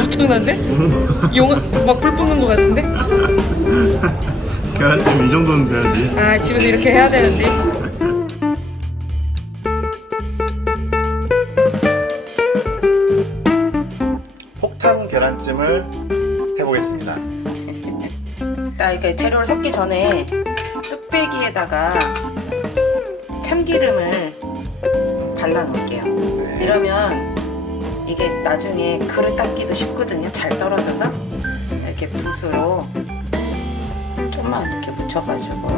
엄청난데? 막 불 뿜는 것 같은데? 계란찜 이 정도는 돼야지. 아, 집에서 이렇게 해야 되는데. 폭탄 계란찜을 해보겠습니다. 이렇게 재료를 섞기 전에 뚝배기에다가 참기름을 발라 놓을게요. 네. 이러면 이게 나중에 그릇 닦기도 쉽거든요. 잘 떨어져서 이렇게 붓으로 좀만 이렇게 묻혀가지고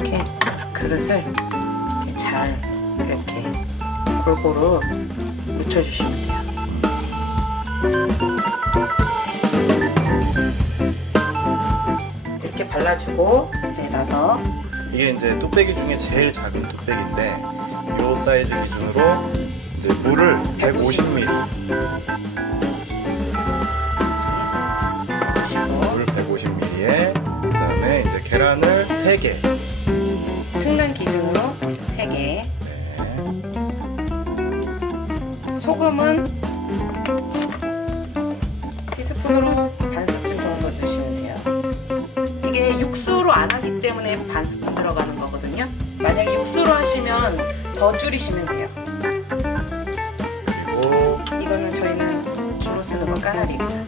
이렇게 그릇을 이렇게 잘 이렇게 골고루 묻혀주시면 돼요. 이렇게 발라주고 이제 나서 이게 이제 뚝배기 중에 제일 작은 뚝배기인데 이 사이즈 기준으로 이제 물을 150ml, 물 150ml에 그다음에 이제 계란을 3개. 특란 기준으로 3개. 네. 소금은 티스푼으로 반 스푼 정도 넣으시면 돼요. 이게 육수로 안 하기 때문에 반 스푼 들어가는 거거든요. 만약에 육수로 하시면 더 줄이시면 돼요. 그리고 이거는 저희는 주로 쓰는 건 까나리고요.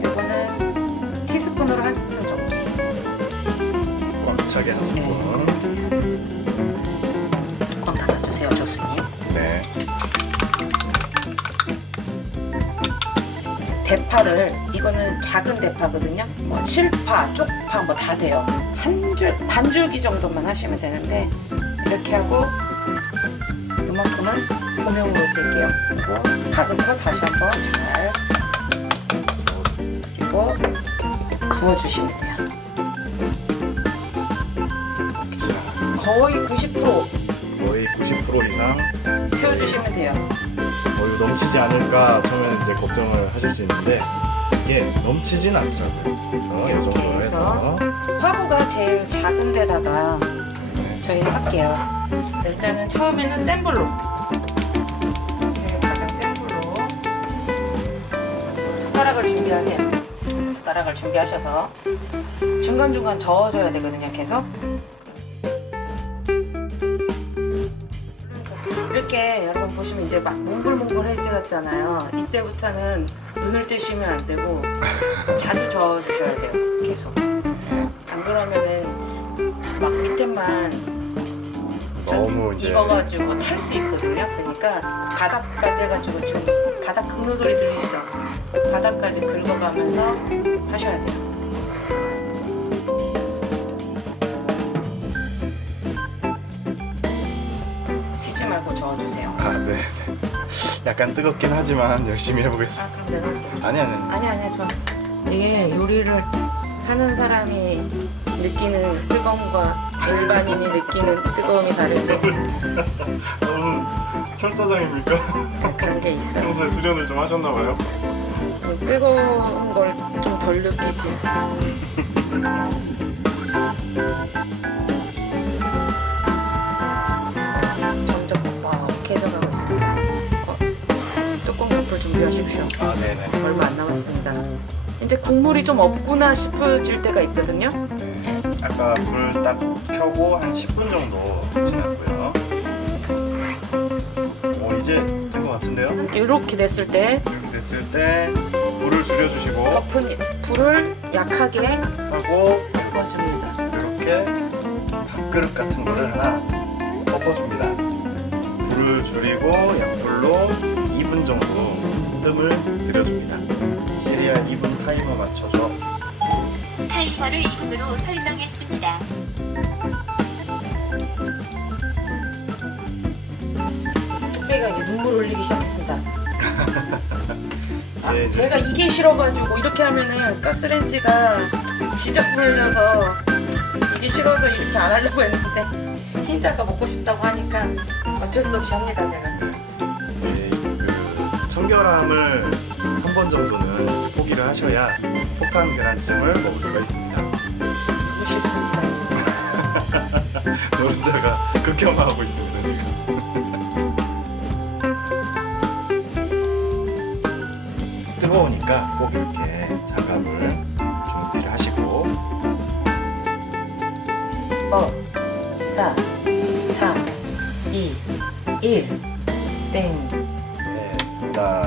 이거는 티스푼으로 한 스푼 정도. 꽉 차게 한 스푼. 뚜껑 닫아주세요, 조수님. 네. 대파를, 이거는 작은 대파거든요. 뭐 실파, 쪽파 뭐 다 돼요. 반 줄기 정도만 하시면 되는데 이렇게 하고 이만큼은 고명으로 쓸게요. 그리고 다듬고 다시 한번 잘 그리고 부어주시면 돼요. 자, 거의 90% 거의 90% 이상 채워주시면 돼요. 이거 넘치지 않을까 처음에 이제 걱정을 하실 수 있는데 이게 넘치진 않더라고요. 그래서 이 정도로 해서 화구가 제일 작은 데다가 저희는 할게요. 그래서 일단은 처음에는 센 불로, 제일 가장 센 불로 숟가락을 준비하세요. 숟가락을 준비하셔서 중간중간 저어줘야 되거든요. 계속 이렇게 여러분 보시면 이제 막 몽글몽글해지잖아요. 이때부터는 눈을 뜨시면 안 되고 자주 저어주셔야 돼요. 계속. 안 그러면은 막 밑에만 너무 이제 익어가지고 탈 수 있거든요. 그러니까 바닥까지 해가지고 지금 바닥 긁는 소리 들리시죠? 바닥까지 긁어가면서 하셔야 돼요. 쉬지 말고 저어주세요. 아, 네. 약간 뜨겁긴 하지만 열심히 해보겠습니다. 아, 그럼 내가 할게요. 아니. 아니 좋아. 이게 요리를 하는 사람이 느끼는 뜨거움과 일반인이 느끼는 뜨거움이 다르죠. 너무 철사장입니까? 그런 게 있어요. 평소에 수련을 좀 하셨나봐요. 뜨거운 걸 좀 덜 느끼지. 점점 뻑뻑해져가고 있습니다. 뚜껑 덮을 준비하십시오. 아, 네네. 얼마 안 남았습니다. 이제 국물이 좀 없구나 싶어질 때가 있거든요. 아까 불 딱 켜고 한 10분 정도 지났고요. 이제 된 것 같은데요? 이렇게 됐을 때 이렇게 됐을 때 불을 줄여주시고 덮은 불을 약하게 하고 덮어줍니다. 이렇게 밥그릇 같은 거를 하나 덮어줍니다. 불을 줄이고 약불로 2분 정도 뜸을 들여줍니다. 시리얼 2분 타이머 맞춰줘. 타이머를 2분으로 설정했습니다. 뚝배기가 이제 눈물 흘리기 시작했습니다. 네, 제가 이게 싫어가지고 이렇게 하면은 가스레인지가 지저분해져서 이게 싫어서 이렇게 안 하려고 했는데 흰자가 먹고 싶다고 하니까 어쩔 수 없이 합니다. 제가. 그 청결함을 한 번 정도는 포기를 하셔야 폭탄 계란찜을 먹을 수가 있습니다. 너무 싫습니다 지금. 노른자가 극혐하고 있습니다 지금. 뜨거우니까 꼭 이렇게 장갑을 준비를 하시고 5, 4, 3, 2, 1. 땡. 네, 됐습니다.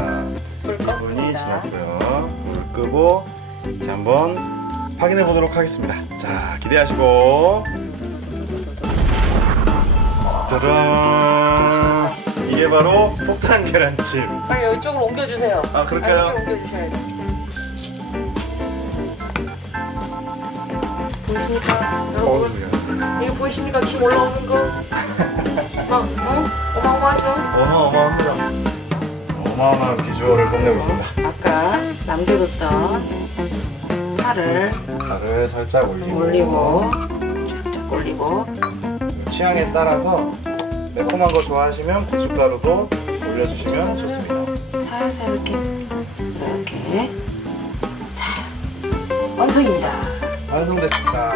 불 불이 껐습니다. 지났고요. 불을 끄고 이제 한번 확인해 보도록 하겠습니다. 자, 기대하시고. 짜란! 이게 바로 폭탄 계란찜. 빨리 이쪽으로 옮겨주세요. 아, 그럴까요? 이쪽으로 옮겨주셔야 돼요. 보이십니까? 여러분? 이거 보이십니까? 김 올라오는 거? 막, 어마어마하죠? 어마어마합니다. 어마어마한 비주얼을 뽐내고 있습니다. 아까 남겨뒀던 파를 발을 살짝 올리고, 올리고, 쫙쫙 올리고, 취향에 따라서 매콤한 거 좋아하시면 고춧가루도 올려주시면 좋습니다. 살살 이렇게, 자, 완성입니다. 완성됐습니다.